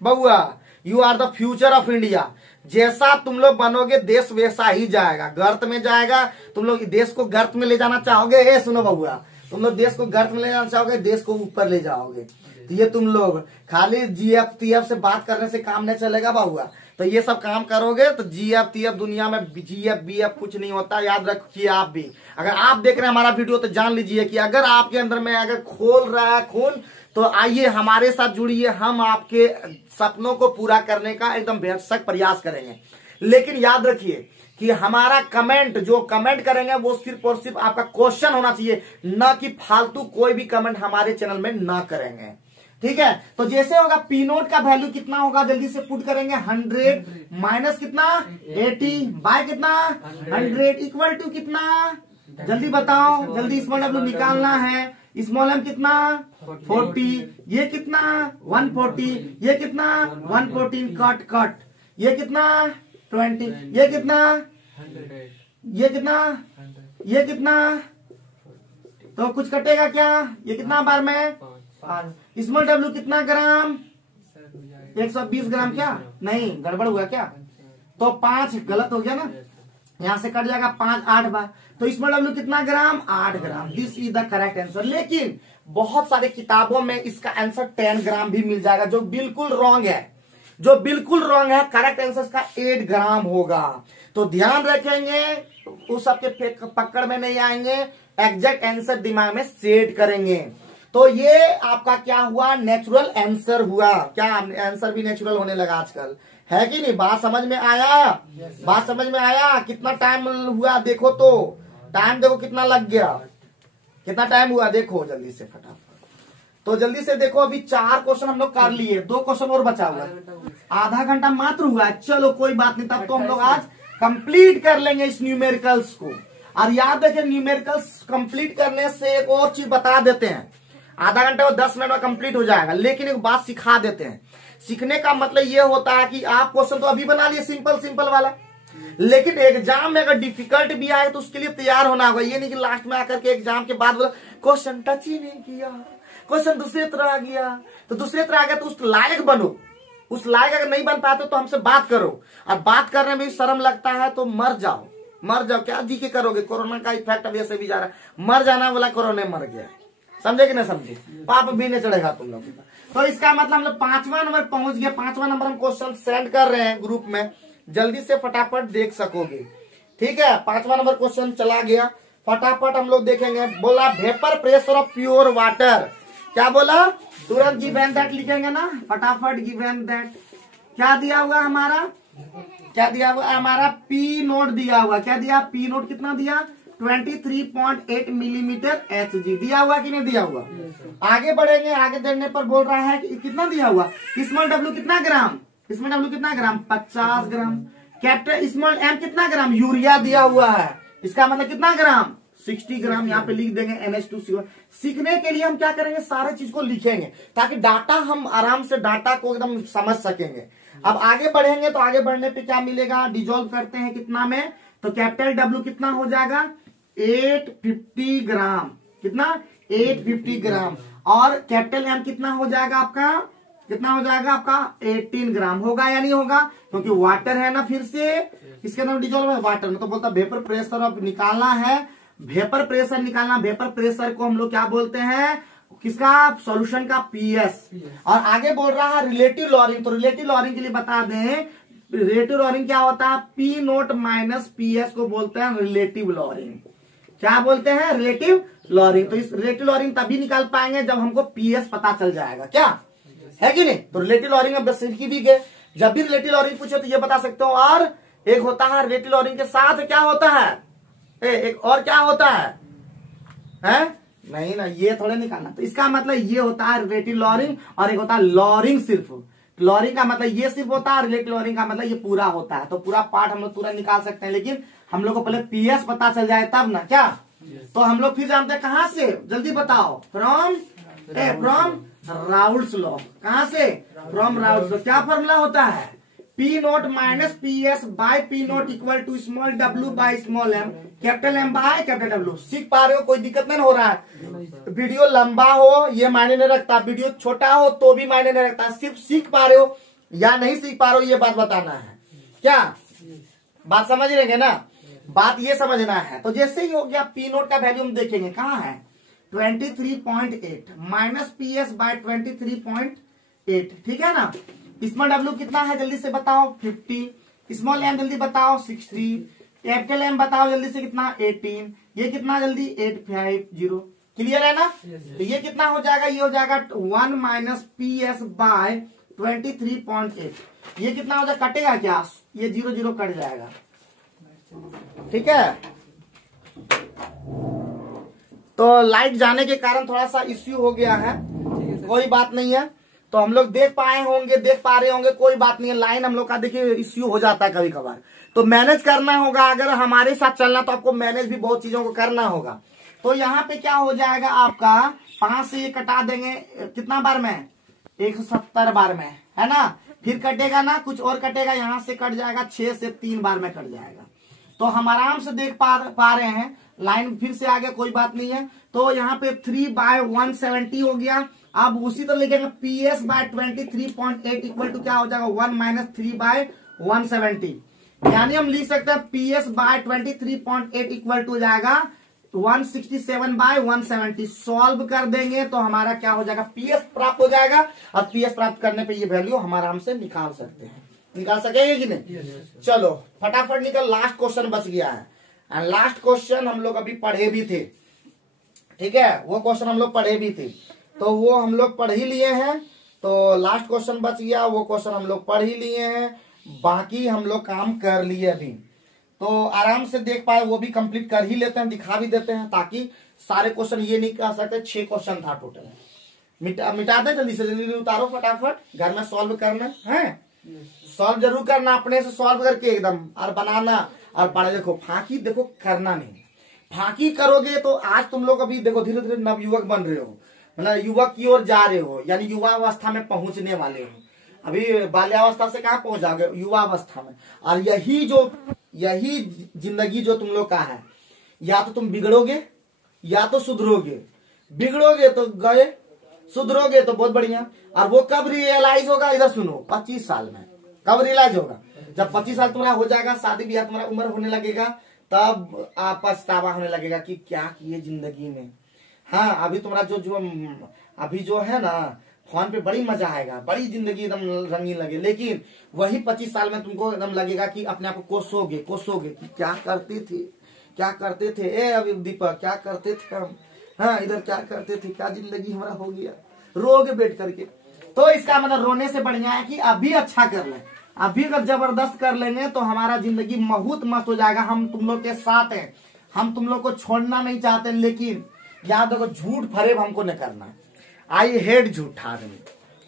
बउआ, you are the future of India. जैसा तुम लोग बनोगे देश वैसा ही जाएगा, गर्त में जाएगा। तुम लोग देश को गर्त में ले जाना चाहोगे, सुनो बउआ, तुम लोग देश को गर्त में ले जाना चाहोगे, देश को ऊपर ले जाओगे। तो ये तुम लोग खाली जीएफ टीएफ से बात करने से काम नहीं चलेगा बउआ। तो ये सब काम करोगे तो जीएफ टीएफ दुनिया में जीएफ बीएफ कुछ नहीं होता। याद रखिए आप भी, अगर आप देख रहे हैं हमारा वीडियो तो जान लीजिए कि अगर आपके अंदर में अगर खोल रहा है खून तो आइए हमारे साथ जुड़िए। हम आपके सपनों को पूरा करने का एकदम बेहद प्रयास करेंगे। लेकिन याद रखिए कि हमारा कमेंट, जो कमेंट करेंगे वो सिर्फ और सिर्फ आपका क्वेश्चन होना चाहिए, न कि फालतू कोई भी कमेंट हमारे चैनल में न करेंगे। ठीक है। तो जैसे होगा पी नोट का वैल्यू कितना होगा जल्दी से पुट करेंगे, 100 माइनस कितना 80 बाय कितना 100 इक्वल टू कितना, जल्दी बताओ, जल्दी स्मॉल डब्ल्यू निकालना है। स्मॉल एम कितना 40, ये कितना 140, ये कितना 114 कट, ये कितना 20, ये कितना 100, तो कुछ कटेगा क्या, ये कितना बार में स्मॉल डब्ल्यू कितना ग्राम 120 ग्राम। क्या नहीं गड़बड़ हुआ क्या, तो 5 गलत हो गया ना, यहां से कट जाएगा 5 8 बार। तो स्मॉल डब्ल्यू कितना gram 8 gram. This is the correct answer. लेकिन बहुत सारे किताबों में इसका आंसर 10 ग्राम भी मिल जाएगा, जो बिल्कुल रॉन्ग है, जो बिल्कुल रॉन्ग है। करेक्ट आंसर का 8 ग्राम होगा। तो ध्यान रखेंगे, उस सबके पकड़ में नहीं आएंगे, एग्जैक्ट आंसर दिमाग में सेट करेंगे। तो ये आपका क्या हुआ, नेचुरल आंसर हुआ। क्या आंसर भी नेचुरल होने लगा आजकल, है कि नहीं। बात समझ में आया, बात समझ में आया। कितना टाइम हुआ देखो, तो टाइम देखो कितना लग गया, कितना टाइम हुआ देखो जल्दी से फटाफट। तो जल्दी से देखो, अभी 4 क्वेश्चन हम लोग कर लिए, 2 क्वेश्चन और बचा हुआ, आधा घंटा मात्र हुआ। चलो कोई बात नहीं, तब तो हम लोग आज कंप्लीट कर लेंगे इस न्यूमेरिकल्स को। और याद रखें न्यूमेरिकल्स कंप्लीट करने से एक और चीज बता देते हैं, आधा घंटे और 10 मिनट में कंप्लीट हो जाएगा। लेकिन एक बात सिखा देते हैं। सीखने का मतलब ये होता है कि आप क्वेश्चन तो अभी बना लिए सिंपल वाला, लेकिन एग्जाम में अगर डिफिकल्ट भी आए तो उसके लिए तैयार होना होगा। ये नहीं कि लास्ट में आकर के एग्जाम के बाद बोला क्वेश्चन टच ही नहीं किया, क्वेश्चन दूसरे तरह आ गया। तो दूसरे तरह आ गया तो उस लायक बनो, उस लायक अगर नहीं बन पाते तो हमसे बात करो। और बात करने में भी शर्म लगता है तो मर जाओ, क्या जी के करोगे। कोरोना का इफेक्ट अब ऐसे भी जा रहा है, मर जाना बोला कोरोना मर गया। समझे कि नहीं समझे? पाप भी नहीं चढ़ेगा तुम लोग का। तो इसका मतलब हम लोग 5वां नंबर पहुंच गया। 5वां नंबर हम क्वेश्चन सेंड कर रहे हैं ग्रुप में, जल्दी से फटाफट देख सकोगे। ठीक है, 5वां नंबर क्वेश्चन चला गया, फटाफट हम लोग देखेंगे। बोला vapour pressure of pure water, क्या बोला? तुरंत गिवन दैट लिखेंगे ना, फटाफट गिवन दैट। क्या दिया हुआ हमारा? क्या दिया हुआ हमारा? पी नोट दिया हुआ। क्या दिया? पी नोट कितना दिया? 23.8 मिलीमीटर HG दिया हुआ कि नहीं दिया हुआ? आगे बढ़ेंगे, आगे बढ़ने पर बोल रहा है कि कितना दिया हुआ? स्मॉल डब्ल्यू कितना ग्राम? स्मॉल डब्ल्यू कितना ग्राम? 50 ग्राम। कैपिटल स्मॉल एम कितना ग्राम? यूरिया दिया हुआ है, इसका मतलब कितना ग्राम? 60 ग्राम। यहाँ पे लिख देंगे NH2CO। सीखने के लिए हम क्या करेंगे? सारे चीज को लिखेंगे ताकि डाटा हम आराम से डाटा को एकदम समझ सकेंगे। अब आगे बढ़ेंगे तो आगे बढ़ने पे क्या मिलेगा? डिजोल्व करते हैं कितना में, तो कैपिटल W कितना हो जाएगा? 850 ग्राम। कितना? 850 ग्राम। और कैपिटल M कितना हो जाएगा आपका? कितना हो जाएगा आपका? 18 ग्राम। होगा या नहीं होगा? क्योंकि वाटर है ना, फिर से किसके अंदर डिजोल्व है? वाटर में। तो बोलता वेपर प्रेशर अब निकालना है, वेपर प्रेशर निकालना। वेपर प्रेशर को हम लोग क्या बोलते हैं? किसका? सॉल्यूशन का PS। और आगे बोल रहा है रिलेटिव लॉरिंग। तो रिलेटिव लॉरिंग के लिए बता दें, रिलेटिव लॉरिंग क्या होता है? P नोट माइनस PS को बोलते हैं रिलेटिव लॉरिंग। क्या बोलते हैं? Relative lowering. तो इस रिलेटिव लॉरिंग तभी निकाल पाएंगे जब हमको PS पता चल जाएगा, क्या है कि नहीं? तो रिलेटिव लॉरिंग अब सीख भी गए, जब भी रिलेटिव लॉरिंग पूछे तो ये बता सकते हो। और एक होता है रिलेटिव लॉरिंग के साथ क्या होता है? एक और क्या होता है? नहीं ना, ये थोड़े निकालना। तो इसका मतलब ये होता है रिलेटिव लॉरिंग, और एक होता है लॉरिंग सिर्फ। लॉरिंग का मतलब ये सिर्फ होता है, रिलेटिव लॉरिंग का मतलब ये पूरा होता है। तो पूरा पार्ट हम लोग पूरा निकाल सकते हैं, लेकिन हम लोग को पहले PS पता चल जाए तब ना, क्या? तो हम लोग फिर जानते हैं कहां से? जल्दी बताओ। From Raoult's law. कहां से? From Raoult's law. क्या फॉर्मूला होता है? P naught minus PS by P naught equal to small W by small m, capital M by capital W। सीख पा रहे हो? कोई दिक्कत नहीं हो रहा है? वीडियो लंबा हो ये मायने नहीं रखता, वीडियो छोटा हो तो भी मायने नहीं रखता। सिर्फ सीख पा रहे हो या नहीं सीख पा रहे हो ये बात बताना है, क्या बात समझ रहे ना? बात ये समझना है। तो जैसे ही हो गया P नोट का वैल्यू हम देखेंगे कहाँ है? 23.8 माइनस PS बाय 23.8। ठीक है ना? स्मॉल W कितना है जल्दी से बताओ? 50। स्मॉल M जल्दी बताओ? 60। कैपिटल M बताओ जल्दी से कितना? 18। ये कितना जल्दी? 850। क्लियर है ना? तो ये कितना हो जाएगा? ये हो जाएगा 1 माइनस PS बाय 23.8। ये कितना हो जाएगा? कटेगा क्या? ये 0 0 कट जाएगा। ठीक है, तो लाइट जाने के कारण थोड़ा सा इश्यू हो गया है, कोई बात नहीं है। तो हम लोग देख पाए होंगे, देख पा रहे होंगे, कोई बात नहीं है। लाइन हम लोग का देखिए इश्यू हो जाता है कभी कभार, तो मैनेज करना होगा। अगर हमारे साथ चलना तो आपको मैनेज भी बहुत चीजों को करना होगा। तो यहाँ पे क्या हो जाएगा आपका? 5 से ये कटा देंगे कितना बार में? 170 बार में, है ना? फिर कटेगा ना, कुछ और कटेगा, यहाँ से कट जाएगा 6 से 3 बार में कट जाएगा। तो हम आराम से देख पा रहे हैं। लाइन फिर से आ गया, कोई बात नहीं है। तो यहाँ पे 3 बाय 170 हो गया। अब उसी तरह लिखेंगे PS बाय 23.8 इक्वल टू क्या हो जाएगा? 1 माइनस 3 बाय 170। यानी हम लिख सकते हैं PS बाय 23.8 इक्वल टू हो जाएगा 167 बाय 170। सॉल्व कर देंगे तो हमारा क्या हो जाएगा? PS प्राप्त हो जाएगा। और PS प्राप्त करने पे ये वैल्यू हम आराम से निकाल सकते हैं। निकाल सकेंगे कि नहीं? चलो फटाफट निकल। लास्ट क्वेश्चन बच गया है, एंड लास्ट क्वेश्चन हम लोग अभी पढ़े भी थे। ठीक है, वो क्वेश्चन हम लोग पढ़े भी थे, तो वो हम लोग पढ़ ही लिए हैं। तो लास्ट क्वेश्चन बच गया, वो क्वेश्चन हम लोग पढ़ ही लिए हैं, बाकी हम लोग काम कर लिए अभी। तो आराम से देख पाए वो भी कंप्लीट कर ही लेते हैं, दिखा भी देते हैं, ताकि सारे क्वेश्चन ये नहीं कह सकते 6 क्वेश्चन था टोटल। मिटा दे जल्दी से, जल्दी उतारो फटाफट। घर में सॉल्व करना है, सॉल्व जरूर करना, अपने से सॉल्व करके एकदम और बनाना। और पढ़े देखो, फांकी देखो करना नहीं। फांकी करोगे तो आज तुम लोग अभी देखो धीरे धीरे नवयुवक बन रहे हो, मतलब युवक की ओर जा रहे हो, यानी युवा अवस्था में पहुंचने वाले हो। अभी बाल्यावस्था से कहाँ पहुंच जाओगे? युवा अवस्था में। और यही जिंदगी जो तुम लोग का है, या तो तुम बिगड़ोगे या तो सुधरोगे। बिगड़ोगे तो गए, सुधरोगे तो बहुत बढ़िया। और वो कब रियलाइज होगा? इधर सुनो, 25 साल में कब रियलाइज होगा? जब 25 साल तुम्हारा हो जाएगा, शादी ब्याह तुम्हारा उम्र होने लगेगा, तब पछतावा होने लगेगा कि क्या किए जिंदगी में। हाँ अभी तुम्हारा जो अभी जो है ना फोन पे बड़ी मजा आएगा, बड़ी जिंदगी एकदम रंगीन लगे, लेकिन वही 25 साल में तुमको एकदम लगेगा कि अपने आप को कोसोगे कि क्या करते थे ए अभी दीपक, क्या करते थे हम, हाँ इधर क्या करते थे, क्या जिंदगी हमारा हो गया, रोगे बैठ करके। तो इसका मतलब रोने से बढ़िया है कि अभी अच्छा कर ले, अभी अगर जबरदस्त कर लेंगे तो हमारा जिंदगी बहुत मस्त हो जाएगा। हम तुम लोग के साथ हैं, हम तुम लोग को छोड़ना नहीं चाहते, लेकिन याद रखो झूठ फरेब हमको नहीं करना है। आई हेट झूठा आदमी,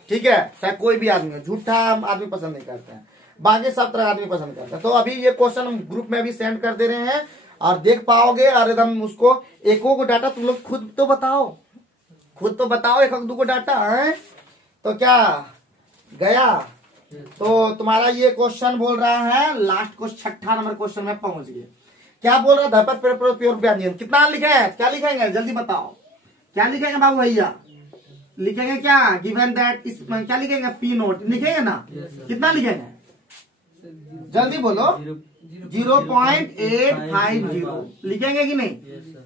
ठीक है, चाहे कोई भी आदमी हो, झूठा आदमी पसंद नहीं करते हैं, बाकी सब तरह आदमी पसंद करते हैं। तो अभी ये क्वेश्चन हम ग्रुप में भी सेंड कर दे रहे हैं और देख पाओगे, और एकदम उसको एको को डाटा तुम लोग खुद तो बताओ, एक दो को डाटा है तो क्या गया। तो तुम्हारा ये क्वेश्चन बोल रहा है लास्ट को 6 नंबर क्वेश्चन में पहुंच गए। क्या बोल रहा है धरपत प्योर व्यंजन, कितना लिखे हैं, क्या लिखेंगे जल्दी बताओ, क्या लिखेंगे बाबू भैया, लिखेंगे क्या, गिवन दैट क्या लिखेंगे, पी नोट लिखेंगे ना, कितना लिखेंगे जल्दी बोलो, 0.850 लिखेंगे कि नहीं,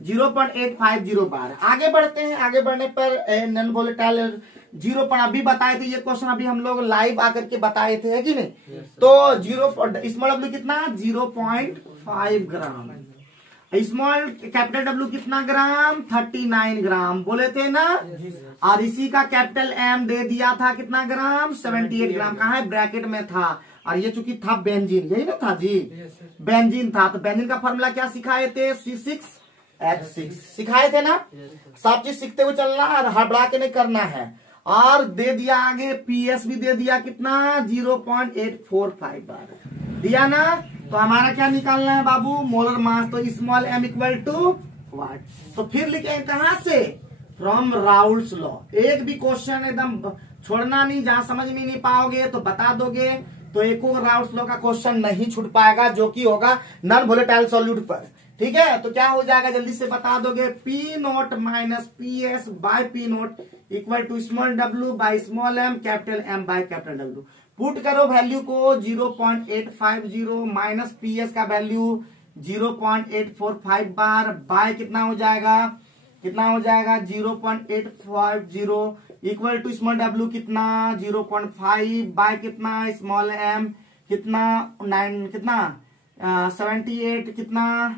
0.850 बार। आगे बढ़ते हैं, आगे बढ़ने पर नॉन वोलेटाइल 0 अभी बताए थे, ये क्वेश्चन अभी हम लोग लाइव आकर के बताए थे, है कि नहीं। तो 0 स्मॉल डब्ल्यू कितना 0.5 ग्राम, स्मॉल कैपिटल डब्ल्यू कितना ग्राम 39 ग्राम बोले थे ना, और इसी का कैपिटल एम दे दिया था कितना ग्राम 78 ग्राम, कहा है ब्रैकेट में था, और ये चूंकि था बेंजीन, यही ना था जी, बेंजीन था। तो बेंजीन का फॉर्मूला क्या सिखाए थे, C6H6 सिखाए थे ना, सब चीज सीखते हुए चलना और हड़बड़ा के नहीं करना है। और दे दिया आगे पीएस भी दे दिया कितना 0.845 बार दिया ना। तो हमारा क्या निकालना है बाबू, मोलर मास, तो small m equal to what, तो फिर लिखेंगे कहां से, फ्रॉम राउल्स लॉ। एक भी क्वेश्चन एकदम छोड़ना नहीं, जहां समझ में नहीं पाओगे तो बता दोगे, तो एक राउल्स लॉ का क्वेश्चन नहीं छूट पाएगा, जो कि होगा नॉन वोलेटाइल सॉल्यूट पर, ठीक है। तो क्या हो जाएगा जल्दी से बता दोगे, P naught minus P S by P naught equal to small W by small M capital M by capital W. Put करो वैल्यू को 0.850 माइनस पी एस का वैल्यू 0.845 बार बाय कितना हो जाएगा 0.850 इक्वल टू स्मॉल डब्ल्यू कितना 0.5 bye कितना small M कितना 78 कितना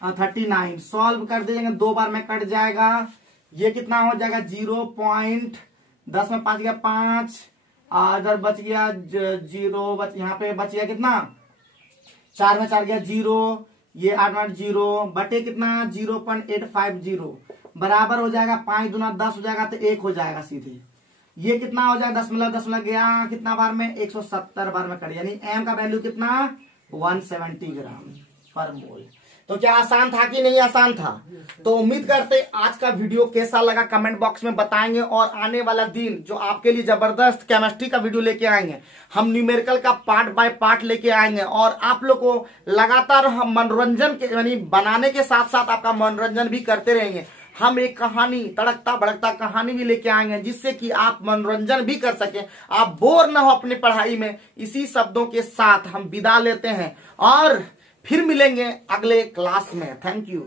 39। सॉल्व कर देंगे, 2 बार में कट जाएगा, ये कितना हो जाएगा 0.10 में 5 गया 5, इधर बच गया 0, यहाँ पे बच गया कितना 4 में 4 गया 0, ये 8 0 बटे कितना 0.850 बराबर हो जाएगा 5 दूना 10 हो जाएगा, तो 1 हो जाएगा सीधे। ये कितना हो जाएगा 10 गया कितना बार में 170 बार में कट, यानी एम का वैल्यू कितना 170 ग्राम पर मोल। तो क्या आसान था कि नहीं आसान था। तो उम्मीद करते आज का वीडियो कैसा लगा कमेंट बॉक्स में बताएंगे, और आने वाला दिन जो आपके लिए जबरदस्त केमिस्ट्री का वीडियो लेके आएंगे, हम न्यूमेरिकल का पार्ट बाय पार्ट लेके आएंगे, और आप लोग को लगातार हम मनोरंजन के यानी बनाने के साथ साथ आपका मनोरंजन भी करते रहेंगे। हम एक कहानी तड़कता भड़कता कहानी भी लेके आएंगे, जिससे कि आप मनोरंजन भी कर सकें, आप बोर ना हो अपनी पढ़ाई में। इसी शब्दों के साथ हम विदा लेते हैं और फिर मिलेंगे अगले क्लास में। Thank you.